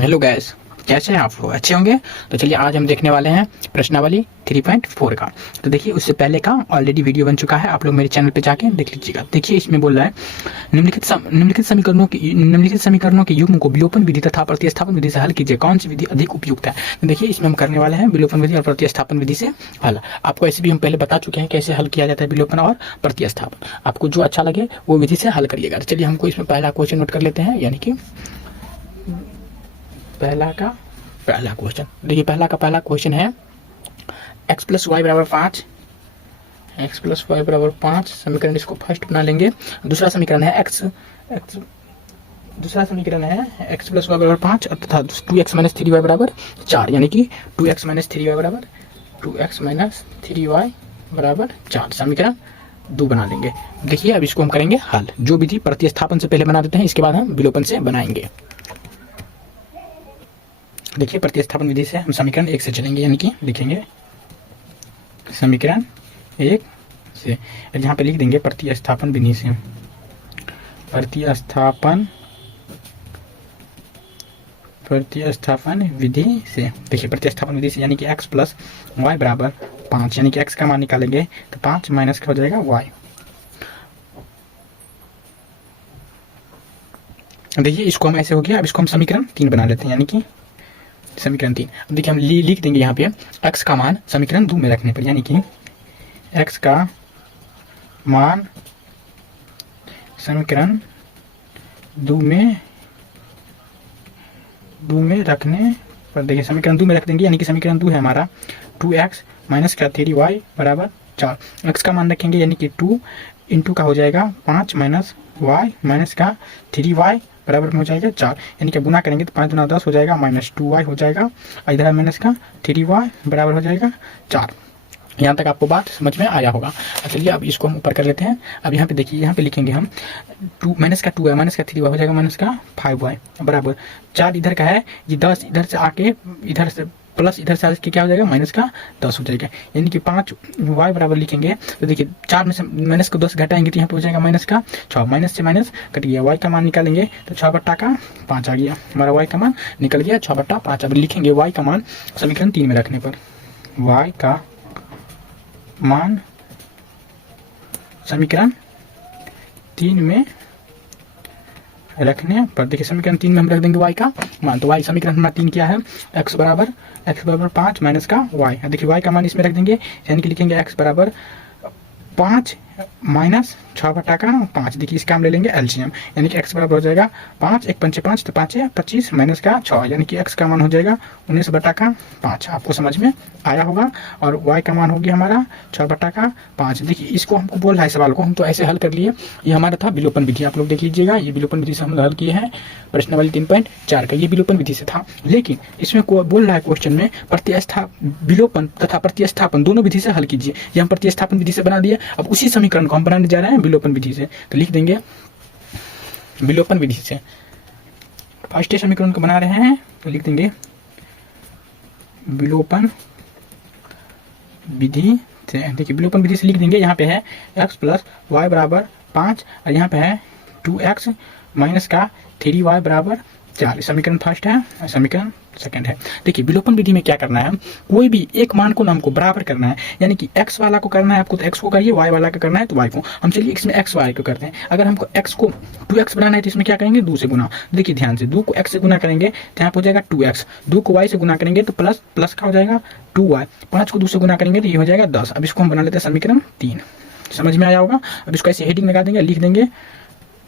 Hello guys, कैसे हैं आप लोग? अच्छे होंगे। तो चलिए आज हम देखने वाले हैं प्रश्नावली 3.4 का। तो देखिए उससे पहले का ऑलरेडी वीडियो बन चुका है, आप लोग मेरे चैनल पे जाके देख लीजिएगा। देखिए इसमें बोल रहा है निम्नलिखित समीकरणों के युग्म को विलोपन विधि तथा प्रतिस्थापन विधि से हल कीजिए, कौन सी विधि अधिक उपयुक्त है। तो देखिए इसमें हम करने वाले हैं विलोपन विधि और प्रतिस्थापन विधि से हल। आपको ऐसे भी हम पहले बता चुके हैं कैसे हल किया जाता है विलोपन और प्रतिस्थापन। आपको जो अच्छा लगे वो विधि से हल करिएगा। तो चलिए हमको इसमें पहला क्वेश्चन नोट कर लेते हैं, यानी कि पहला क्वेश्चन। देखिए पहला क्वेश्चन है x प्लस वाई बराबर 5, एक्स प्लस वाई बराबर 5 समीकरण, इसको फर्स्ट बना लेंगे। दूसरा समीकरण है x प्लस वाई बराबर 5 तथा 2x माइनस 3y बराबर 4, यानी कि 2x माइनस 3y बराबर 4 समीकरण 2 बना लेंगे। देखिए अब इसको हम करेंगे हल। जो विधि प्रतिस्थापन से पहले बना देते हैं, इसके बाद हम विलोपन से बनाएंगे। देखिए प्रतिस्थापन विधि से हम समीकरण 1 से चलेंगे, यानी कि लिखेंगे समीकरण 1 से, यहाँ पे लिख देंगे प्रतिस्थापन विधि से। प्रतिस्थापन विधि से देखिए प्रतिस्थापन विधि से, यानी कि x प्लस वाई बराबर 5, यानी कि x का मान निकालेंगे तो 5 माइनस का हो जाएगा y। देखिए इसको हम ऐसे हो गया। अब इसको हम समीकरण 3 बना लेते हैं, यानी कि समीकरण 3। अब देखिए हम लिख देंगे यहाँ पे x का मान समीकरण 2 में रखने पर, यानी कि x का मान समीकरण 2 में रखने पर, देखिए समीकरण 2 में रख देंगे, यानी कि समीकरण 2 है हमारा 2x माइनस का 3y बराबर 4। x का मान रखेंगे, यानी कि 2 इंटू का हो जाएगा 5 माइनस y माइनस का 3y बराबर में हो जाएगा 4, यानी कि गुना करेंगे तो 5 गुना 10 हो जाएगा माइनस 2y हो जाएगा, और इधर माइनस का 3y बराबर हो जाएगा 4। यहाँ तक आपको बात समझ में आया होगा। चलिए अब इसको हम ऊपर कर लेते हैं। अब यहाँ पे देखिए, यहाँ पे लिखेंगे हम 2 माइनस का 2y माइनस का 3y हो जाएगा माइनस का 5y बराबर 4। इधर का है ये 10, इधर से आके इधर से प्लस इधर से आके क्या हो जाएगा माइनस का 10 हो जाएगा, यानी कि 5y बराबर लिखेंगे तो देखिए 4 में से माइनस को 10 घटाएंगे तो यहाँ पे हो जाएगा माइनस का 6, माइनस से माइनस कट गया, y का मान निकालेंगे तो 6 बट्टा का 5 आ गया, हमारा y का मान निकल गया 6 बट्टा 5। अब लिखेंगे y का मान समीकरण 3 में रखने पर, y का मान समीकरण 3 में रखने पर, देखिए समीकरण 3 में हम रख देंगे y का मान। तो y समीकरण हमारा 3 क्या है, x बराबर 5 माइनस का y। देखिए y का मान इसमें रख देंगे, यानी कि लिखेंगे x बराबर 5 माइनस 6 बटा का 5। देखिए इसका हम ले लेंगे एलसीएम, यानी कि x बराबर हो जाएगा 5 1 5 5 तो 5 है 25 माइनस का 6, यानी कि x का मान हो जाएगा 19 बटा का 5। आपको समझ में आया होगा। और y का मान हो गया हमारा 6 बटा का 5। देखिए इसको हमको बोल रहा है सवाल को, हम तो ऐसे हल कर लिए। ये हमारा था विलोपन विधि, आप लोग देख लीजिएगा। ये विलोपन विधि से हम हल किए हैं प्रश्नावली 3.4 का, ये विलोपन विधि से था। लेकिन इसमें बोल रहा है क्वेश्चन में विलोपन तथा प्रतिस्थापन दोनों विधि से हल कीजिए। ये हम प्रतिस्थापन विधि से बना दिए। अब उसी समीकरण को हम बनाने जा रहे हैं विलोपन विधि से। तो लिख देंगे विलोपन विधि से, फर्स्ट समीकरण को बना रहे हैं तो लिख देंगे विलोपन विधि से। देखिए विलोपन विधि से लिख देंगे, यहाँ पे है x प्लस वाई बराबर 5 और यहाँ पे है 2x माइनस का 3y बराबर 4। समीकरण फर्स्ट है, समीकरण सेकंड है। देखिए विलोपन विधि में क्या करना है, कोई भी एक मान को हमको बराबर करना है, यानी कि x वाला को करना है आपको तो x को करिए, y वाला का करना है तो y को। हम चलिए इसमें x y को करते हैं। अगर हमको x को 2x बनाना है तो इसमें क्या करेंगे 2 से गुना। देखिए ध्यान से 2 को x से गुना करेंगे तो यहाँ पर हो जाएगा 2x, 2 को y से गुना करेंगे तो प्लस का हो जाएगा 2y, 5 को 2 से गुना करेंगे तो ये हो जाएगा 10। अब इसको हम बना लेते हैं समीकरण 3। समझ में आया होगा। अब इसको ऐसे हेडिंग लगा देंगे, लिख देंगे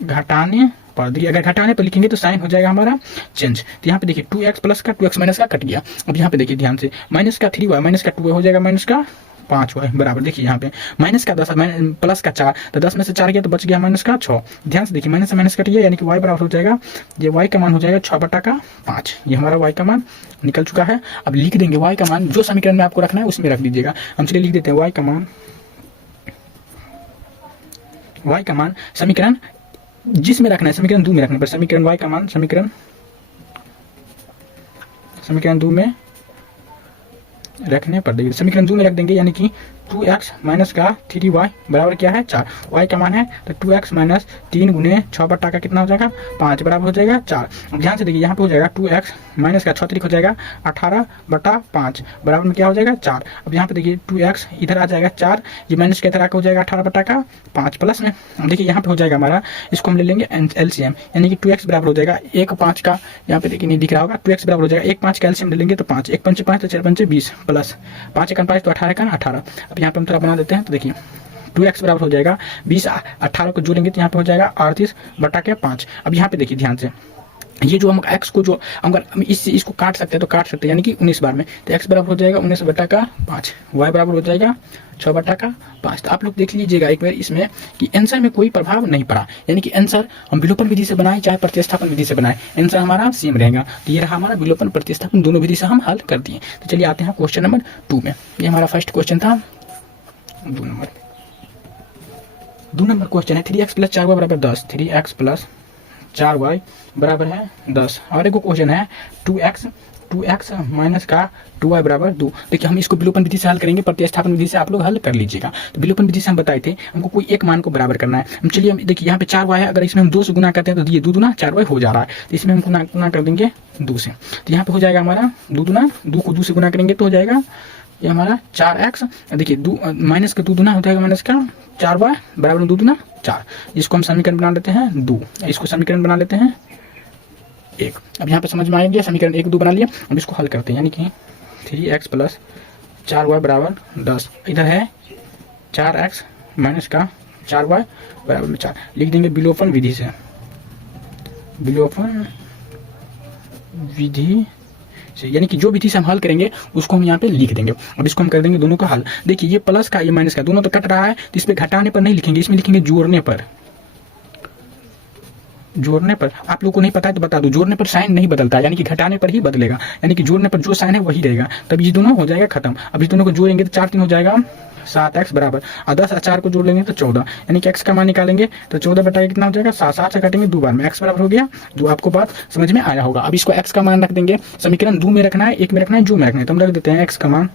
घटाने पर। देखिए अगर घटाने पर लिखेंगे तो साइन हो जाएगा हमारा चेंज। तो यहाँ पे देखिए 2x प्लस का 2x माइनस का कट गया। अब यहाँ पे देखिए ध्यान से माइनस का 3y माइनस का 2y हो जाएगा माइनस का 5y बराबर। देखिए यहाँ पे माइनस का 10 प्लस का 4, तो 10 में से 4 गया तो बच गया माइनस का 6। ध्यान से देखिए माइनस से माइनस कट गया, यानी कि y बराबर हो जाएगा, ये y का मान हो जाएगा 6 बटा का 5। ये हमारा y का मान निकल चुका है। अब लिख देंगे y का मान जो समीकरण में आपको रखना है उसमें रख दीजिएगा। हम चलिए लिख देते हैं y का मान समीकरण जिसमें रखना है समीकरण 2 में रखने पर, समीकरण y का मान समीकरण 2 में रखने पर, देखिए समीकरण 2 में रख देंगे, यानी कि 2x माइनस का 3y बराबर क्या है 4। y का मान है तो 2x माइनस 3 गुने 6 बटा का कितना हो जाएगा 5 बराबर हो जाएगा 4। अब ध्यान से देखिए यहाँ पे हो जाएगा 2x माइनस का 6 तरीक हो जाएगा 18 बटा 5 बराबर में क्या हो जाएगा 4। अब यहाँ पे देखिए 2x इधर आ जाएगा 4, ये माइनस के इधर आकर हो जाएगा 18 बटा का 5 प्लस में। अब देखिए यहाँ पे हो जाएगा हमारा, इसको हम ले लेंगे LCM, यानी कि 2x बराबर हो जाएगा 1 5 का, यहाँ पे देखिए नहीं दिख रहा होगा, 2x बराबर हो जाएगा 1 5 का LCM ले लेंगे तो 5, 1 5 5 तो 4 5 20 प्लस 5 1 5 तो 18 का 18। अब यहाँ पे हम थोड़ा बना देते हैं तो देखिए 2x बराबर हो जाएगा 20, 18 को जोड़ेंगे तो यहाँ पे हो जाएगा 38 बटा के 5। अब यहाँ पे देखिए ध्यान से, ये जो हम x को जो अगर हम इसको काट सकते हैं तो काट सकते हैं, यानी कि 19 बार में, तो x बराबर हो जाएगा 19 बटा का 5, y बराबर हो जाएगा 6 बटा का 5। तो आप लोग देख लीजिएगा एक बार इसमें कि आंसर में कोई प्रभाव नहीं पड़ा, यानी कि आंसर हम विलोपन विधि से बनाए चाहे प्रतिस्थापन विधि से बनाए, आंसर हमारा सेम रहेगा। तो ये रहा हमारा विलोपन प्रतिस्थापन, दोनों विधि से हम हल कर दिए। तो चलिए आते हैं क्वेश्चन नंबर 2 में। ये हमारा फर्स्ट क्वेश्चन था 2 नंबर क्वेश्चन है 3x प्लस 4y बराबर 10, 3x प्लस 4y बराबर है 10। और एक क्वेश्चन है 2x माइनस का 2y बराबर 2। देखिए हम इसको विलोपन विधि से हल करेंगे, प्रतिस्थापन विधि से आप लोग हल कर लीजिएगा। तो विलोपन विधि से हम बताए थे हमको कोई एक मान को बराबर करना है। हम चलिए हम देखिए यहाँ पे 4y है, अगर इसमें हम 2 से गुना करते हैं तो ये 2 दूना 4y हो जा रहा है, तो इसमें हम गुना कर देंगे 2 से। तो यहाँ पे हो जाएगा हमारा 2 दूना 2 को 2 से गुना करेंगे तो हो जाएगा ये हमारा 4x। देखिए माइनस का 2 दूना हो जाएगा माइनस का 4y बराबर 2 दूना 4। इसको हम समीकरण बना लेते हैं 2, इसको समीकरण बना लेते हैं 1। अब यहाँ पे समझ में आएंगे, समीकरण 1 2 बना लिया। अब इसको हल करते हैं, यानी कि 3x प्लस 4y बराबर 10, इधर है 4x माइनस का 4y बराबर 4, लिख देंगे विलोपन विधि से, विलोपन विधि से, यानी कि जो विधि से हम हल करेंगे उसको हम यहाँ पे लिख देंगे। अब इसको हम कर देंगे दोनों का हल। देखिए ये प्लस का ये माइनस का दोनों तो कट रहा है, तो इस पे घटाने पर नहीं लिखेंगे, इसमें लिखेंगे जोड़ने पर। जोड़ने पर आप लोग को नहीं पता है तो बता दूं, जोड़ने पर साइन नहीं बदलता है, यानी कि घटाने पर ही बदलेगा, यानी कि जोड़ने पर जो साइन है वही रहेगा। तब ये दोनों हो जाएगा खत्म। अब इस दोनों को जोड़ेंगे तो 4 3 हो जाएगा 7x बराबर, और 10 और 4 को जोड़ लेंगे तो 14, यानी कि x का मान निकालेंगे तो 14 बटा कितना हो जाएगा 7, 7 से काटेंगे 2 बार में, x बराबर हो गया 2। आपको बात समझ में आया होगा। अब इसको x का मान रख देंगे, समीकरण 2 में रखना है, 1 में रखना है, जो में रखना है, तो हम रख देते हैं x का मान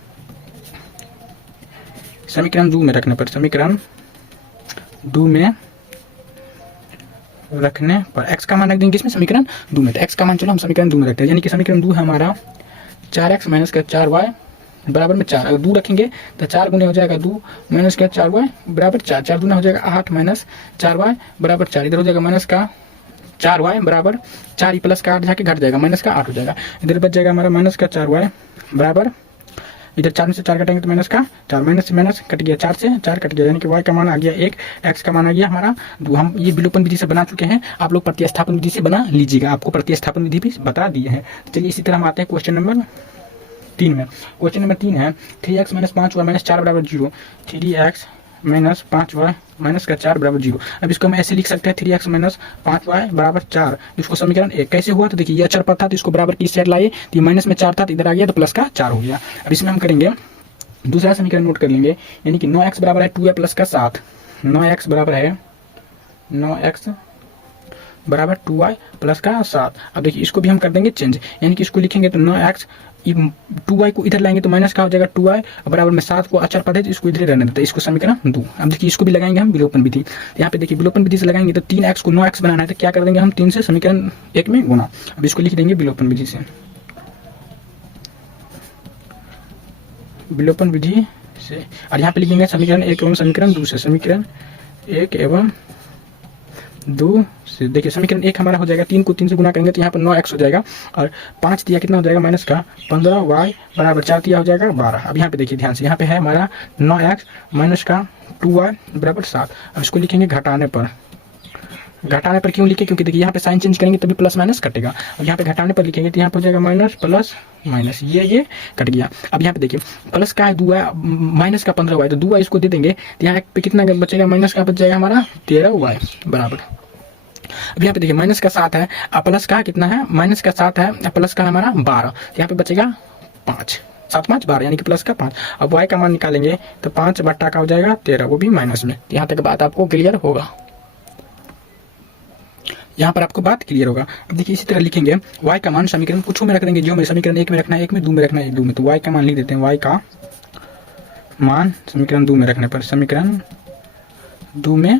समीकरण 2 में रखने पर, समीकरण 2 में रखने पर x का मान रख देंगे इसमें समीकरण 2 में। तो x का मान चलो हम समीकरण 2 में रखते हैं, यानी कि समीकरण 2 है हमारा 4x माइनस का 4y बराबर में 4। अगर 2 रखेंगे तो 4 गुने हो जाएगा 2 माइनस का 4y बराबर 4, 4 दूना हो जाएगा 8 माइनस 4y बराबर 4, इधर हो जाएगा माइनस का 4y बराबर 4, ही प्लस का 8 जाके घट जाएगा, माइनस का 8 हो जाएगा, इधर बच जाएगा हमारा माइनस का 4y बराबर, इधर 4 में से 4 कटेंगे तो माइनस का 4, माइनस से माइनस कट गया, 4 से 4 कट गया, यानी कि y का मान आ गया 1, x का मान आ गया हमारा 2। हम ये विलोपन विधि से बना चुके हैं, आप लोग प्रतिस्थापन विधि से बना लीजिएगा, आपको प्रतिस्थापन विधि भी बता दिए हैं। चलिए इसी तरह हम आते हैं क्वेश्चन नंबर 3 में। क्वेश्चन नंबर 3 है 3x माइनस 5y माइनस 4 बराबर 0, 3x माइनस 5y माइनस का 4 बराबर 0। अब इसको हम ऐसे लिख सकते हैं 3x माइनस 5y बराबर 4, इसको समीकरण 1 कैसे हुआ, तो देखिए ये अचर पद था तो इसको बराबर की साइड लाइए, तो ये माइनस में 4 था तो इधर आ गया तो प्लस का 4 हो गया। अब इसमें हम करेंगे दूसरा समीकरण नोट कर लेंगे, यानी कि 9x बराबर है 2y प्लस का 7, 9x बराबर है 9x बराबर 2y प्लस का 7। अब देखिए इसको भी हम कर देंगे चेंज, यानी कि इसको लिखेंगे तो 9x 2y को इधर लाएंगे तो माइनस का हो जाएगा 2y बराबर में 7 को अचर पद है तो इसको इधर रहने देते हैं, इसको समीकरण 2। अब देखिए इसको भी लगाएंगे हम विलोपन विधि, यहाँ पे देखिए विलोपन विधि से लगाएंगे तो 3x को 9x बनाना है तो क्या कर देंगे हम 3 से समीकरण 1 में गुना। अब इसको लिख देंगे विलोपन विधि से, विलोपन विधि से, और यहाँ पे लिखेंगे समीकरण 1 एवं समीकरण 2 से, समीकरण 1 एवं 2 से। देखिए समीकरण 1 हमारा हो जाएगा 3 को 3 से गुना करेंगे तो यहाँ पर 9x हो जाएगा, और 5 दिया कितना हो जाएगा माइनस का 15y बराबर 4 दिया हो जाएगा 12। अब यहाँ पे देखिए ध्यान से, यहाँ पे है हमारा 9x माइनस का 2y बराबर 7। अब इसको लिखेंगे घटाने पर, घटाने पर क्यों लिखे, क्योंकि देखिए यहाँ पे साइन चेंज करेंगे तभी प्लस माइनस कटेगा। अब यहाँ पे घटाने पर लिखेंगे तो यहाँ पे हो जाएगा माइनस प्लस माइनस, ये कट गया। अब यहाँ पे देखिए प्लस का है 2y माइनस का 15y, तो 2y इसको दे देंगे तो यहाँ पे कितना बचेगा, माइनस का बच जाएगा हमारा 13y बराबर। अब यहाँ पे देखिए माइनस का 7 है, प्लस का कितना है, माइनस का 7 है, प्लस का हमारा 12, यहाँ पे बचेगा 5, 7 5 12, यानी कि प्लस का 5। अब y का मान निकालेंगे तो 5 बट्टा का हो जाएगा 13, वो भी माइनस में। यहाँ तक बात आपको क्लियर होगा, यहाँ पर आपको बात क्लियर होगा। अब देखिए इसी तरह लिखेंगे y का मान समीकरण कुछ में रख देंगे, जो में समीकरण 1 में रखना है 1 में, 2 में रखना है 2 में, तो y का मान लिख देते हैं, y का मान समीकरण 2 में रखने पर, समीकरण 2 में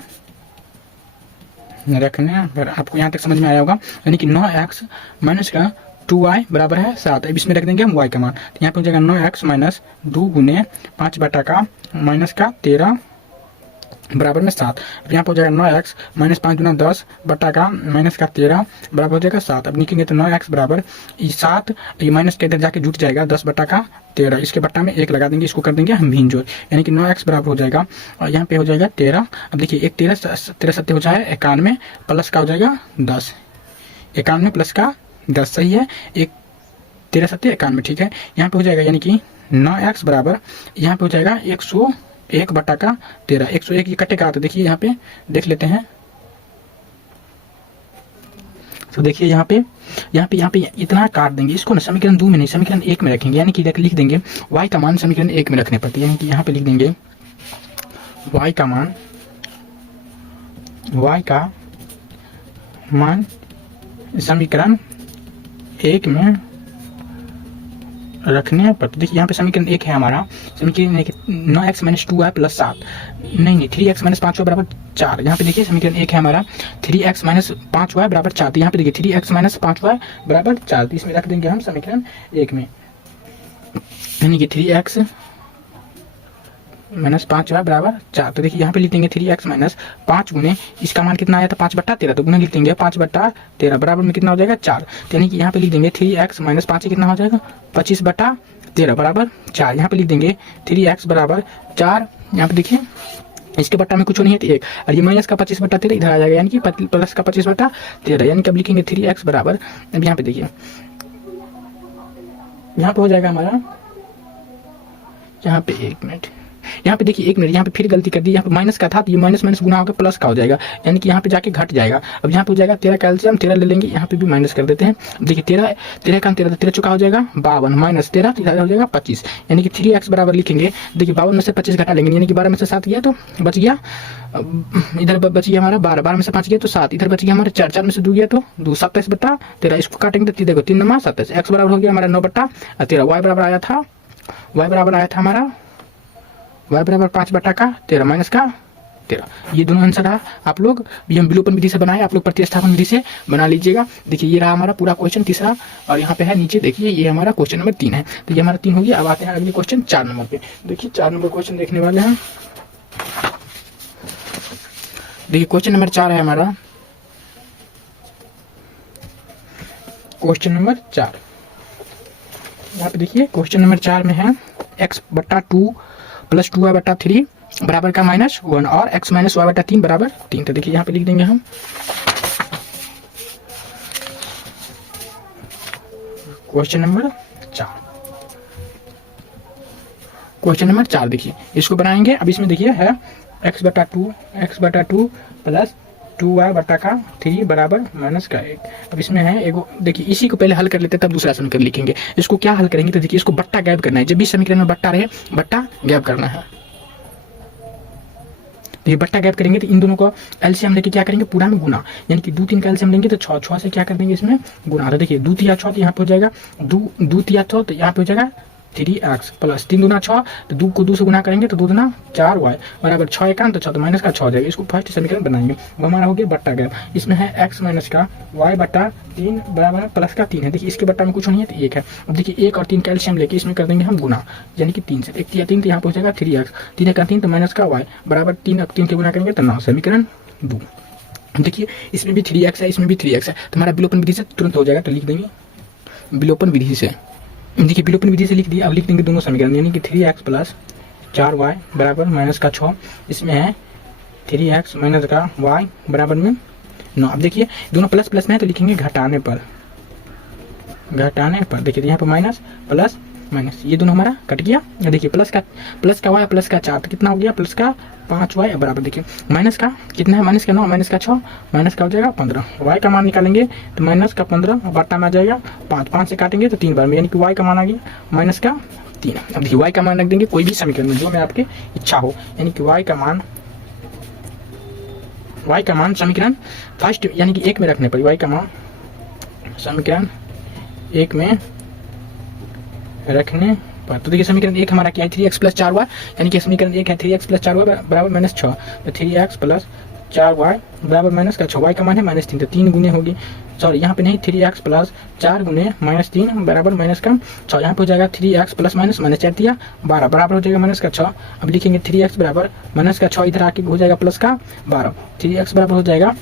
रखने पर आपको यहाँ तक समझ में आया होगा। यानी कि 9x माइनस का 2y बराबर है 7। अब इसमें रख देंगे हम y का मान, तो यहाँ पे हो जाएगा 9x माइनस 2 गुने 5 बटा का माइनस का 13 बराबर में 7। अब यहाँ पर हो जाएगा 9x माइनस 5 गुना 10 बटा का माइनस का 13 बराबर हो जाएगा 7। अब लिखेंगे तो 9x बराबर 7, ये माइनस के इधर जाके जुट जाएगा 10 बटा का 13, इसके बट्टा में 1 लगा देंगे, इसको कर देंगे हम भिन्न जोड़, यानी कि 9x बराबर हो जाएगा और यहाँ पे हो जाएगा 13। अब देखिए एक 13 सत्य हो जाए 91 प्लस का हो जाएगा 10, 91 प्लस का 10 सही है, एक 13 सत्य 91 ठीक है। यहाँ पे हो जाएगा यानी कि 9x बराबर यहाँ पे हो जाएगा 101 बटा का 13, 101 ये कटेगा तो देखिए यहाँ पे देख लेते हैं। तो देखिए यहाँ पे इतना काट देंगे, इसको ना समीकरण 2 में नहीं समीकरण 1 में रखेंगे, यानी कि लिख देंगे y का मान समीकरण 1 में रखने पर, यानी कि यहाँ पे लिख देंगे y का मान समीकरण 1 में रखने पर। देखिए यहाँ पे समीकरण 1 है हमारा, समीकरण 1 9x माइनस 2y प्लस 7, नहीं 3x माइनस 5y बराबर 4। यहाँ पे देखिए समीकरण 1 है हमारा 3x माइनस 5y बराबर 4, तो यहाँ पे देखिए 3x माइनस 5y बराबर 4, तो इसमें रख देंगे हम समीकरण 1 में, यानी कि 3x माइनस 5y बराबर 4। तो देखिए यहाँ पे लिख देंगे 3x माइनस 5 गुने इसका मान कितना आया था 5 बट्टा 13, तो गुने लिख देंगे 5 बट्टा 13 बराबर में कितना हो जाएगा 4, तो यानी कि यहाँ पे लिख देंगे 3x माइनस 5 कितना हो जाएगा 25 बट्टा 13 बराबर 4। यहाँ पे लिख देंगे 3x बराबर 4, यहाँ पे देखिए इसके बट्टा में कुछ नहीं है तो 1, और ये माइनस का 25 बट्टा 13 इधर आ जाएगा, यानी कि प्लस का 25 बट्टा 13, यानी कि अब लिखेंगे 3x बराबर, अब यहाँ पे देखिए यहाँ पे हो जाएगा हमारा, यहाँ पे 1 मिनट, यहाँ पे देखिए 1 मिनट, यहाँ पे फिर गलती कर दी, यहाँ पे माइनस का था तो ये माइनस माइनस गुना होकर प्लस का हो जाएगा, यानी कि यहाँ पे जाके घट जाएगा। अब यहाँ पे हो जाएगा 13 कैल्शियम 13 ले लेंगे, यहाँ पे भी माइनस कर देते हैं। देखिए 13 का 13 चुका हो जाएगा 52 माइनस 13 तो इधर हो जाएगा 25, यानी कि 3x बराबर लिखेंगे। देखिए 52 में से 25 घटा लेंगे, यानी कि 12 में से 7 गया तो बच गया, इधर बच गया हमारा 12 में से 5 गया तो 7, इधर बच गया हमारा 4 में से 2 गया तो 2 27 बट्टा 13, इसको काटेंगे तो देखो 3 9 27, x बराबर हो गया हमारा 9 बट्टा 13, y बराबर आया था हमारा y बराबर 5 बटा का 13 माइनस का 13। ये दोनों आंसर है, आप लोग भी हम विलोपन विधि से बनाए, आप लोग प्रतिस्थापन विधि से बना लीजिएगा। देखिए ये रहा हमारा पूरा क्वेश्चन तीसरा, और यहाँ पे है नीचे देखिए ये हमारा क्वेश्चन नंबर 3 है, तो ये हमारा 3 हो गया। अब आते हैं अगले क्वेश्चन 4 नंबर पे। देखिए 4 नंबर क्वेश्चन देखने वाले हैं। देखिए क्वेश्चन नंबर 4 है हमारा, क्वेश्चन नंबर 4 यहाँ पे देखिए क्वेश्चन नंबर 4 में है x बट्टा 2 प्लस 2y बट्टा 3 बराबर का -1 और x माइनस y बट्टा 3 बराबर 3। तो देखिए यहाँ पे लिख देंगे हम क्वेश्चन नंबर 4। देखिए इसको बनाएंगे। अब इसमें देखिए है x बटा 2 प्लस 2y बटा का 3 बराबर माइनस का 1। अब इसमें है एगो, देखिए इसी को पहले हल कर लेते तब दूसरा समीकरण लिखेंगे। इसको क्या हल करेंगे तो देखिए इसको बट्टा गैप करना है, जब भी समीकरण में बट्टा रहे बट्टा गैप करना है। तो ये बट्टा गैप करेंगे तो इन दोनों को एलसीएम लेके क्या करेंगे पूरा में गुना, यानी कि 2 3 का एलसीएम लेंगे तो 6 से क्या कर देंगे इसमें गुना। तो देखिए 2 3 6 तो यहाँ पे हो जाएगा 2 3 6 तो यहाँ पे हो जाएगा 3x प्लस 3 दूना 6 तो 2 को 2 से गुना करेंगे तो 2 दूना 4y बराबर 6 एकान तो 6 तो माइनस का 6 हो जाएगा। इसको फर्स्ट समीकरण बनाएंगे, वो हमारा हो गया बट्टा गैप। इसमें है x माइनस का y बट्टा 3 बराबर प्लस का 3 है। देखिए इसके बट्टा में कुछ नहीं है तो 1 है। अब देखिए 1 और 3 कैल्शियम लेके इसमें कर देंगे हम गुना, यानी कि 3 से 1 3 तो यहाँ पे हो जाएगा 3x 3 का 3 तो माइनस का y बराबर 3 के गुना करेंगे तो 9, समीकरण 2। देखिए इसमें भी 3x है, इसमें भी 3x है, तो हमारा विलोपन विधि से तुरंत हो जाएगा। तो लिख देंगे विलोपन विधि से, देखिए विलोपन विधि से लिख दिया। अब लिख देंगे दोनों समीकरण, यानी कि 3x प्लस 4y बराबर माइनस का 6, इसमें है 3x माइनस का y बराबर में 9। अब देखिए दोनों प्लस प्लस में है तो लिखेंगे घटाने पर। देखिए यहाँ पर माइनस प्लस माइनस ये दोनों हमारा कट गया। देखिए प्लस का y प्लस का 4 तो कितना हो गया प्लस का 5y बराबर। देखिए माइनस का कितना है माइनस का 9 माइनस का 6 माइनस का हो जाएगा 15। y का मान निकालेंगे तो माइनस का 15 बट्टा में आ जाएगा 5 से काटेंगे तो 3 बार में, यानी कि y का मान आ गया माइनस का 3। अब देखिए y का मान रख देंगे कोई भी समीकरण में जो में आपकी इच्छा हो, यानी कि y का मान समीकरण फर्स्ट यानी कि 1 में रखने पर y का मान समीकरण 1 में रखने पर। तो देखिए समीकरण 1 हमारा क्या है 3x प्लस 4y, यानी कि समीकरण 1 है 3x प्लस 4y बराबर माइनस 6, तो 3x प्लस 4y बराबर माइनस का 6, y का मान है -3, तो 3 गुने होगी, सॉरी यहाँ पे नहीं 3x प्लस 4 गुने -3 बराबर माइनस का 6, यहाँ पे हो जाएगा 3x प्लस माइनस 4 दिया 12 बराबर हो जाएगा माइनस का 6। अब लिखेंगे 3x बराबर माइनस का 6, इधर आके हो जाएगा प्लस का 12, 3x बराबर हो जाएगा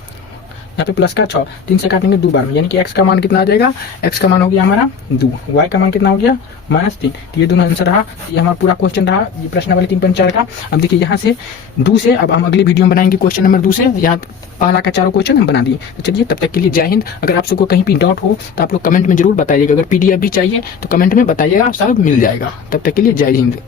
यहाँ पे प्लस का 6, 3 से काटेंगे 2 बार में, यानी कि x का मान कितना आ जाएगा, x का मान हो गया हमारा 2, y का मान कितना हो गया -3। तो ये दोनों आंसर रहा, ये हमारा पूरा क्वेश्चन रहा ये प्रश्न वाले 3.4 का। अब देखिए यहाँ से 2 से अब हम अगली वीडियो में बनाएंगे क्वेश्चन नंबर 2 से, यहाँ पहला का चारों क्वेश्चन हम बना दिए। तो चलिए तब तक के लिए जय हिंद। अगर आप सबको कहीं भी डाउट हो तो आप लोग कमेंट में जरूर बताइएगा, अगर PDF भी चाहिए तो कमेंट में बताइएगा, सब मिल जाएगा। तब तक के लिए जय हिंद।